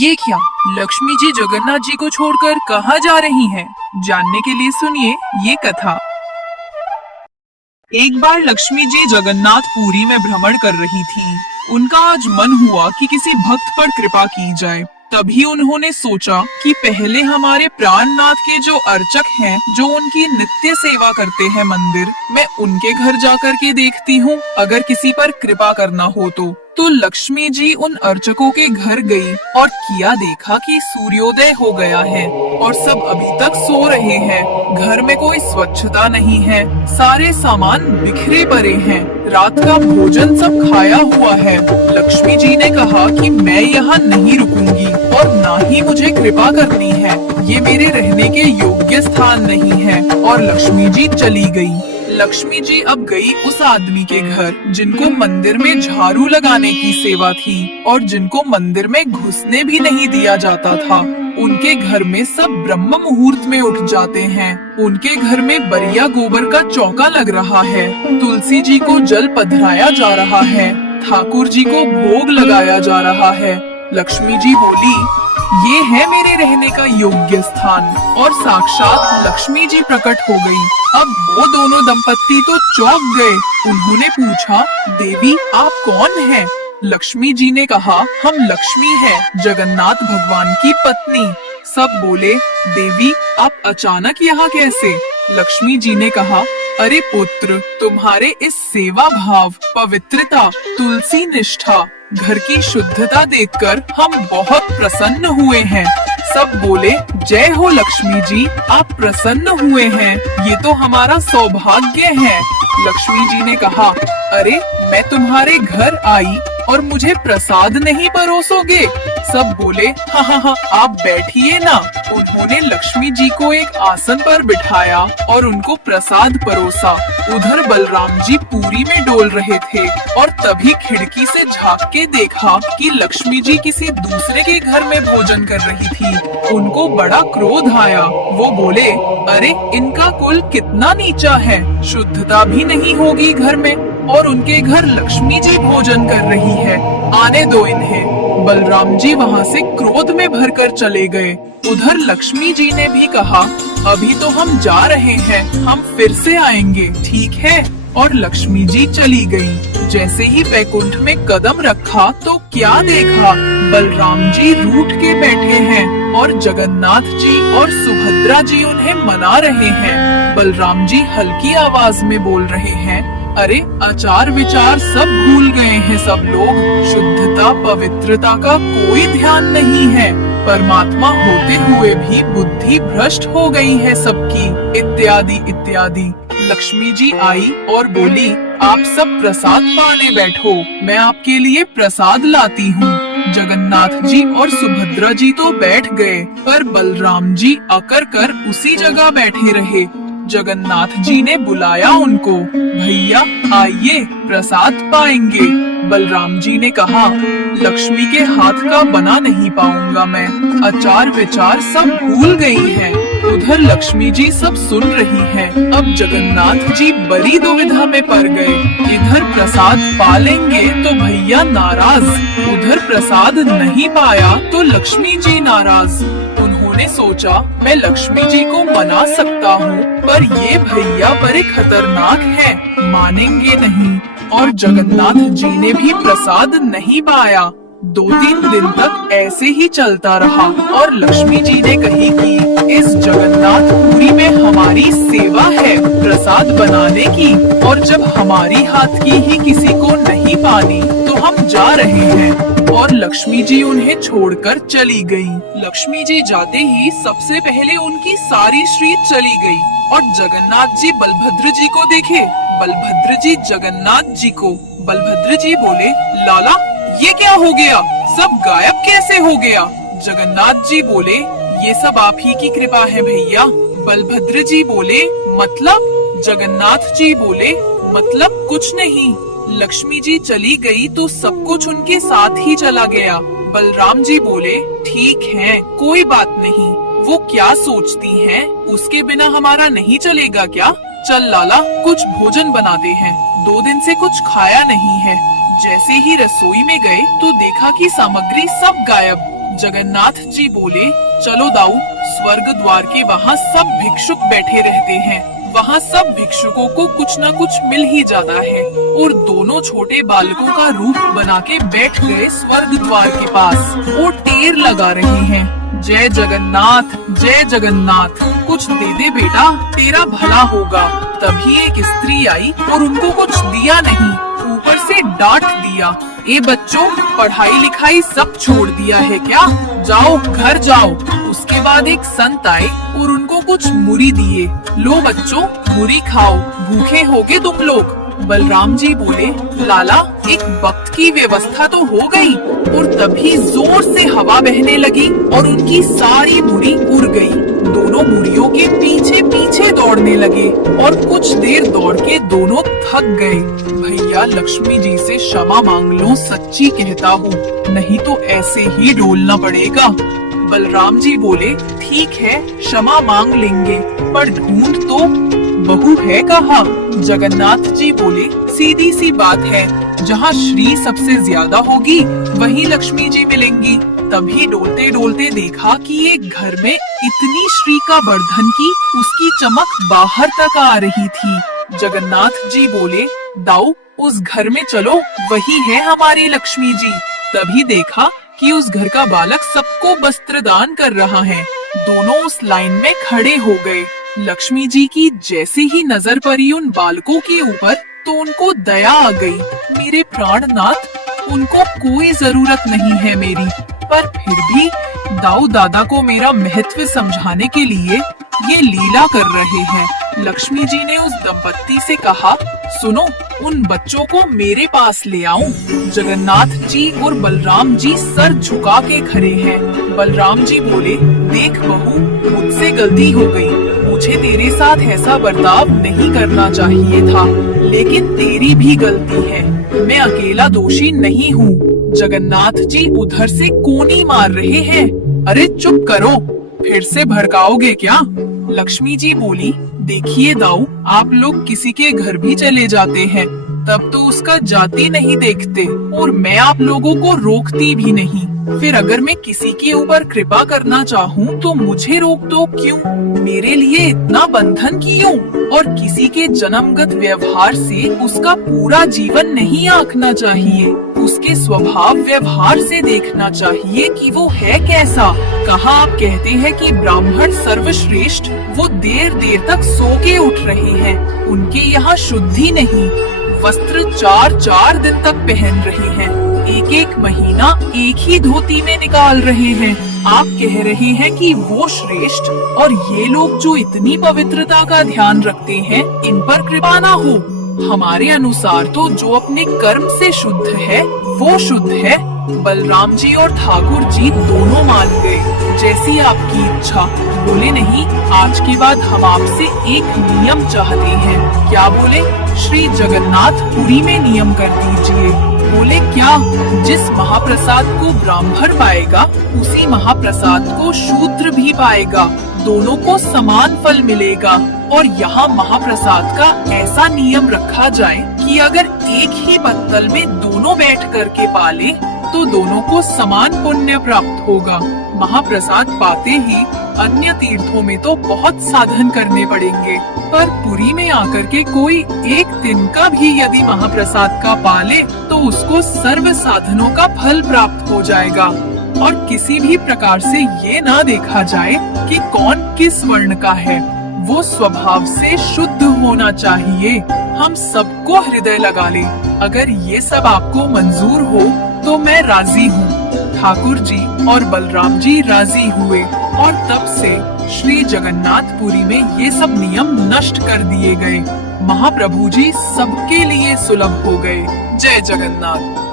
ये क्या? लक्ष्मी जी जगन्नाथ जी को छोड़कर कहाँ जा रही हैं? जानने के लिए सुनिए ये कथा। एक बार लक्ष्मी जी जगन्नाथपुरी में भ्रमण कर रही थी। उनका आज मन हुआ कि किसी भक्त पर कृपा की जाए। तभी उन्होंने सोचा कि पहले हमारे प्राणनाथ के जो अर्चक हैं, जो उनकी नित्य सेवा करते हैं मंदिर, मैं उनके घर जाकर के देखती हूँ, अगर किसी पर कृपा करना हो तो लक्ष्मी जी उन अर्चकों के घर गई और किया देखा कि सूर्योदय हो गया है और सब अभी तक सो रहे हैं। घर में कोई स्वच्छता नहीं है, सारे सामान बिखरे पड़े हैं, रात का भोजन सब खाया हुआ है। लक्ष्मी जी ने कहा कि मैं यहाँ नहीं रुकूंगी और ना ही मुझे कृपा करनी है, ये मेरे रहने के योग्य स्थान नहीं है। और लक्ष्मी जी चली गई। लक्ष्मी जी अब गई उस आदमी के घर जिनको मंदिर में झाड़ू लगाने की सेवा थी और जिनको मंदिर में घुसने भी नहीं दिया जाता था। उनके घर में सब ब्रह्म मुहूर्त में उठ जाते हैं। उनके घर में बरिया गोबर का चौका लग रहा है, तुलसी जी को जल पधराया जा रहा है, ठाकुर जी को भोग लगाया जा रहा है। लक्ष्मी जी बोली, ये है मेरे रहने का योग्य स्थान। और साक्षात लक्ष्मी जी प्रकट हो गई। अब वो दोनों दंपत्ति तो चौंक गए। उन्होंने पूछा, देवी आप कौन हैं? लक्ष्मी जी ने कहा, हम लक्ष्मी हैं, जगन्नाथ भगवान की पत्नी। सब बोले, देवी आप अचानक यहाँ कैसे? लक्ष्मी जी ने कहा, अरे पुत्र, तुम्हारे इस सेवा भाव, पवित्रता, तुलसी निष्ठा, घर की शुद्धता देखकर हम बहुत प्रसन्न हुए हैं। सब बोले, जय हो लक्ष्मी जी, आप प्रसन्न हुए हैं, ये तो हमारा सौभाग्य है। लक्ष्मी जी ने कहा, अरे मैं तुम्हारे घर आई और मुझे प्रसाद नहीं परोसोगे? सब बोले, हाँ हाँ हाँ, आप बैठिए ना। उन्होंने लक्ष्मी जी को एक आसन पर बिठाया और उनको प्रसाद परोसा। उधर बलराम जी पूरी में डोल रहे थे और तभी खिड़की से झांक के देखा कि लक्ष्मी जी किसी दूसरे के घर में भोजन कर रही थी। उनको बड़ा क्रोध आया। वो बोले, अरे इनका कुल कितना नीचा है, शुद्धता भी नहीं होगी घर में और उनके घर लक्ष्मी जी भोजन कर रही है, आने दो इन्हें। बलराम जी वहाँ से क्रोध में भरकर चले गए। उधर लक्ष्मी जी ने भी कहा, अभी तो हम जा रहे हैं, हम फिर से आएंगे, ठीक है? और लक्ष्मी जी चली गई। जैसे ही वैकुंठ में कदम रखा तो क्या देखा, बलराम जी रूठ के बैठे हैं और जगन्नाथ जी और सुभद्रा जी उन्हें मना रहे हैं। बलराम जी हल्की आवाज में बोल रहे हैं, अरे आचार विचार सब भूल गए हैं सब लोग, शुद्धता पवित्रता का कोई ध्यान नहीं है, परमात्मा होते हुए भी बुद्धि भ्रष्ट हो गई है सबकी, इत्यादि इत्यादि। लक्ष्मी जी आई और बोली, आप सब प्रसाद पाने बैठो, मैं आपके लिए प्रसाद लाती हूँ। जगन्नाथ जी और सुभद्रा जी तो बैठ गए, पर बलराम जी अकर कर उसी जगह बैठे रहे। जगन्नाथ जी ने बुलाया उनको, भैया आइए प्रसाद पाएंगे। बलराम जी ने कहा, लक्ष्मी के हाथ का बना नहीं पाऊंगा मैं, आचार विचार सब भूल गई हैं। उधर लक्ष्मी जी सब सुन रही हैं। अब जगन्नाथ जी बड़ी दुविधा में पड़ गए, इधर प्रसाद पा लेंगे तो भैया नाराज, उधर प्रसाद नहीं पाया तो लक्ष्मी जी नाराज। उन्होंने सोचा, मैं लक्ष्मी जी को मना सकता हूँ, पर ये भैया बड़े खतरनाक हैं, मानेंगे नहीं। और जगन्नाथ जी ने भी प्रसाद नहीं पाया। 2-3 दिन तक ऐसे ही चलता रहा और लक्ष्मी जी ने कही कि इस जगन्नाथपुरी में हमारी सेवा है प्रसाद बनाने की, और जब हमारी हाथ की ही किसी को नहीं पानी तो हम जा रहे हैं। और लक्ष्मी जी उन्हें छोड़कर चली गयी। लक्ष्मी जी जाते ही सबसे पहले उनकी सारी श्री चली गई और जगन्नाथ जी बलभद्र जी को देखे, बलभद्र जी जगन्नाथ जी को। बलभद्र जी बोले, लाला ये क्या हो गया, सब गायब कैसे हो गया? जगन्नाथ जी बोले, ये सब आप ही की कृपा है भैया। बलभद्र जी बोले, मतलब? जगन्नाथ जी बोले, मतलब कुछ नहीं, लक्ष्मी जी चली गई तो सब कुछ उनके साथ ही चला गया। बलराम जी बोले, ठीक है कोई बात नहीं, वो क्या सोचती हैं, उसके बिना हमारा नहीं चलेगा क्या? चल लाला कुछ भोजन बनाते हैं, 2 दिन से कुछ खाया नहीं है। जैसे ही रसोई में गए तो देखा कि सामग्री सब गायब। जगन्नाथ जी बोले, चलो दाऊ, स्वर्ग द्वार के वहाँ सब भिक्षुक बैठे रहते हैं, वहाँ सब भिक्षुकों को कुछ न कुछ मिल ही जाता है। और दोनों छोटे बालकों का रूप बना के बैठ गए स्वर्ग द्वार के पास और टेर लगा रहे हैं, जय जगन्नाथ, जय जगन्नाथ, कुछ दे दे बेटा, तेरा भला होगा। तभी एक स्त्री आई और उनको कुछ दिया नहीं, ऊपर से डांट दिया, ए बच्चों, पढ़ाई लिखाई सब छोड़ दिया है क्या? जाओ घर जाओ। उसके बाद एक संत आए और उनको कुछ मुरी दिए, लो बच्चों मुरी खाओ, भूखे होगे तुम लोग। बलराम जी बोले, लाला एक वक्त की व्यवस्था तो हो गई। और तभी जोर से हवा बहने लगी और उनकी सारी मुरी उड़ गई। दोनों मुरियों के पीछे पीछे दौड़ने लगे और कुछ देर दौड़ के दोनों थक गए। भैया लक्ष्मी जी से क्षमा मांग लो, सच्ची कहता हूँ, नहीं तो ऐसे ही डोलना पड़ेगा। बलराम जी बोले, ठीक है क्षमा मांग लेंगे, पर ढूंढ तो बहू है कहाँ? जगन्नाथ जी बोले, सीधी सी बात है, जहाँ श्री सबसे ज्यादा होगी वहीं लक्ष्मी जी मिलेंगी। तभी डोलते डोलते देखा कि एक घर में इतनी श्री का वर्धन की उसकी चमक बाहर तक आ रही थी। जगन्नाथ जी बोले, दाऊ उस घर में चलो, वही है हमारी लक्ष्मी जी। तभी देखा कि उस घर का बालक सबको वस्त्र दान कर रहा है। दोनों उस लाइन में खड़े हो गए। लक्ष्मी जी की जैसे ही नजर पड़ी उन बालकों के ऊपर तो उनको दया आ गई। मेरे प्राणनाथ, उनको कोई जरूरत नहीं है मेरी, पर फिर भी दाऊ दादा को मेरा महत्व समझाने के लिए ये लीला कर रहे हैं। लक्ष्मी जी ने उस दंपत्ति से कहा, सुनो, उन बच्चों को मेरे पास ले आऊं। जगन्नाथ जी और बलराम जी सर झुका के खड़े हैं। बलराम जी बोले, देख बहू, मुझसे गलती हो गई, मुझे तेरे साथ ऐसा बर्ताव नहीं करना चाहिए था, लेकिन तेरी भी गलती है, मैं अकेला दोषी नहीं हूँ। जगन्नाथ जी उधर से कोनी मार रहे हैं। अरे चुप करो, फिर से भड़काओगे क्या? लक्ष्मी जी बोली, देखिए दाऊ, आप लोग किसी के घर भी चले जाते हैं तब तो उसका जाति नहीं देखते, और मैं आप लोगों को रोकती भी नहीं। फिर अगर मैं किसी के ऊपर कृपा करना चाहूँ तो मुझे रोक दो क्यों? मेरे लिए इतना बंधन क्यों? और किसी के जन्मगत व्यवहार से उसका पूरा जीवन नहीं आंकना चाहिए, उसके स्वभाव व्यवहार से देखना चाहिए कि वो है कैसा। कहाँ आप कहते हैं कि ब्राह्मण सर्वश्रेष्ठ, वो देर देर तक सो के उठ रहे हैं, उनके यहाँ शुद्धि नहीं, वस्त्र 4-4 दिन तक पहन रहे हैं, एक एक महीना एक ही धोती में निकाल रहे हैं। आप कह रहे हैं कि वो श्रेष्ठ, और ये लोग जो इतनी पवित्रता का ध्यान रखते हैं, इन पर कृपा ना हो। हमारे अनुसार तो जो अपने कर्म से शुद्ध है वो शुद्ध है। बलराम जी और ठाकुर जी दोनों मान गए, जैसी आपकी इच्छा। बोले, नहीं, आज के बाद हम आपसे एक नियम चाहते हैं। क्या बोले? श्री जगन्नाथ पुरी में नियम कर दीजिए। बोले, क्या? जिस महाप्रसाद को ब्राह्मण पाएगा उसी महाप्रसाद को शूद्र भी पाएगा, दोनों को समान फल मिलेगा। और यहाँ महाप्रसाद का ऐसा नियम रखा जाए कि अगर एक ही पत्तल में दोनों बैठ करके पाले तो दोनों को समान पुण्य प्राप्त होगा। महाप्रसाद पाते ही अन्य तीर्थों में तो बहुत साधन करने पड़ेंगे, पर पुरी में आकर के कोई एक दिन का भी यदि महाप्रसाद का पाले तो उसको सर्व साधनों का फल प्राप्त हो जाएगा। और किसी भी प्रकार से ये ना देखा जाए कि कौन किस वर्ण का है, वो स्वभाव से शुद्ध होना चाहिए। हम सबको हृदय लगा ले। अगर ये सब आपको मंजूर हो तो मैं राजी हूँ। ठाकुर जी और बलराम जी राजी हुए और तब से श्री जगन्नाथपुरी में ये सब नियम नष्ट कर दिए गए। महाप्रभु जी सबके लिए सुलभ हो गए। जय जगन्नाथ।